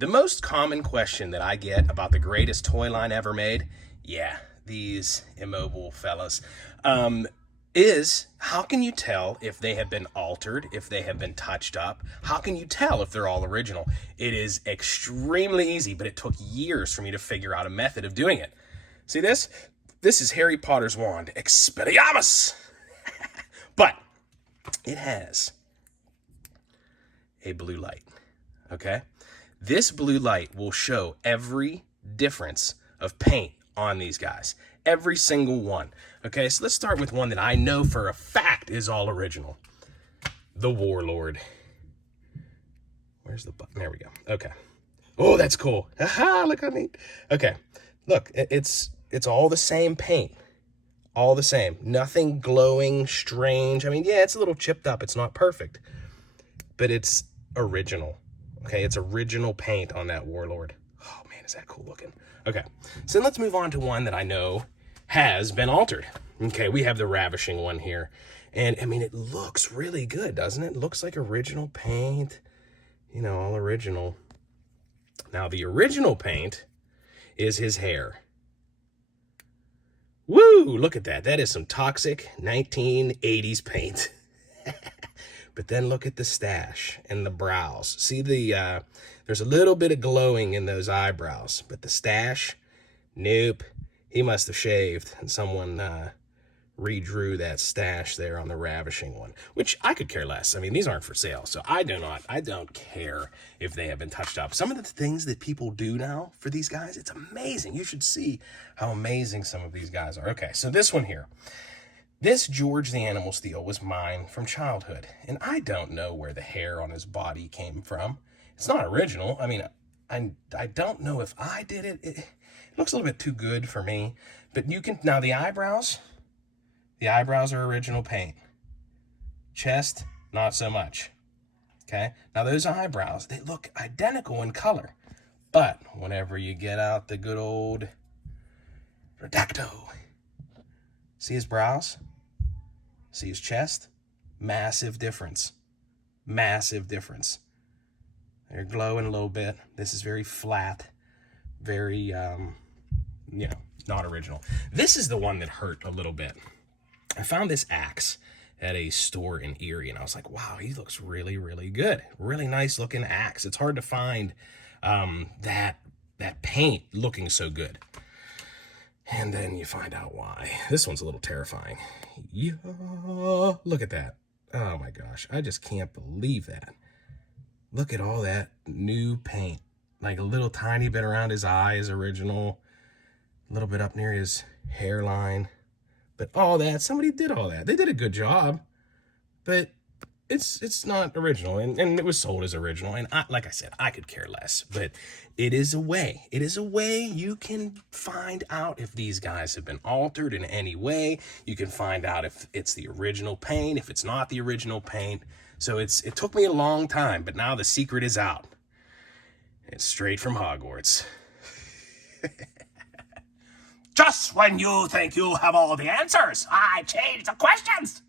The most common question that I get about the greatest toy line ever made, yeah, these immobile fellas, is how can you tell if they have been altered, if they have been touched up? How can you tell if they're all original? It is extremely easy, but it took years for me to figure out a method of doing it. See this? This is Harry Potter's wand, Expelliarmus! But it has a blue light, okay? This blue light will show every difference of paint on these guys. Every single one. Okay, so let's start with one that I know for a fact is all original. The Warlord. Where's the button? There we go. Okay. Oh, that's cool. Haha, look how neat. Okay, look, it's all the same paint. All the same. Nothing glowing, strange. I mean, yeah, it's a little chipped up. It's not perfect. But it's original. Okay, it's original paint on that Warlord. Oh, man, is that cool looking. Okay, so let's move on to one that I know has been altered. Okay, we have the Ravishing one here. And, I mean, it looks really good, doesn't it? It looks like original paint. You know, all original. Now, the original paint is his hair. Woo! Look at that. That is some toxic 1980s paint. But then look at the stash and the brows. See there's a little bit of glowing in those eyebrows, but the stash, nope. He must have shaved and someone redrew that stash there on the Ravishing one, which I could care less. I mean, these aren't for sale, so I don't care if they have been touched up. Some of the things that people do now for these guys, it's amazing. You should see how amazing some of these guys are. Okay, so this one here. This George the Animal Steel was mine from childhood, and I don't know where the hair on his body came from. It's not original. I mean, I don't know if I did it. It looks a little bit too good for me, but you can, now the eyebrows are original paint. Chest, not so much. Okay, now those eyebrows, they look identical in color, but whenever you get out the good old Redacto, see his brows? See his chest? Massive difference. Massive difference. They're glowing a little bit. This is very flat. Very, you know, not original. This is the one that hurt a little bit. I found this axe at a store in Erie, and I was like, wow, he looks really, really good. Really nice looking axe. It's hard to find that paint looking so good. And then you find out why. This one's a little terrifying. Yeah, look at that. Oh my gosh, I just can't believe that. Look at all that new paint. Like a little tiny bit around his eyes, original. A little bit up near his hairline. But all that, somebody did all that. They did a good job. But it's not original, and it was sold as original, and like I said, I could care less, but it is a way. It is a way you can find out if these guys have been altered in any way. You can find out if it's the original paint, if it's not the original paint. So it took me a long time, but now the secret is out. It's straight from Hogwarts. Just when you think you have all the answers, I change the questions.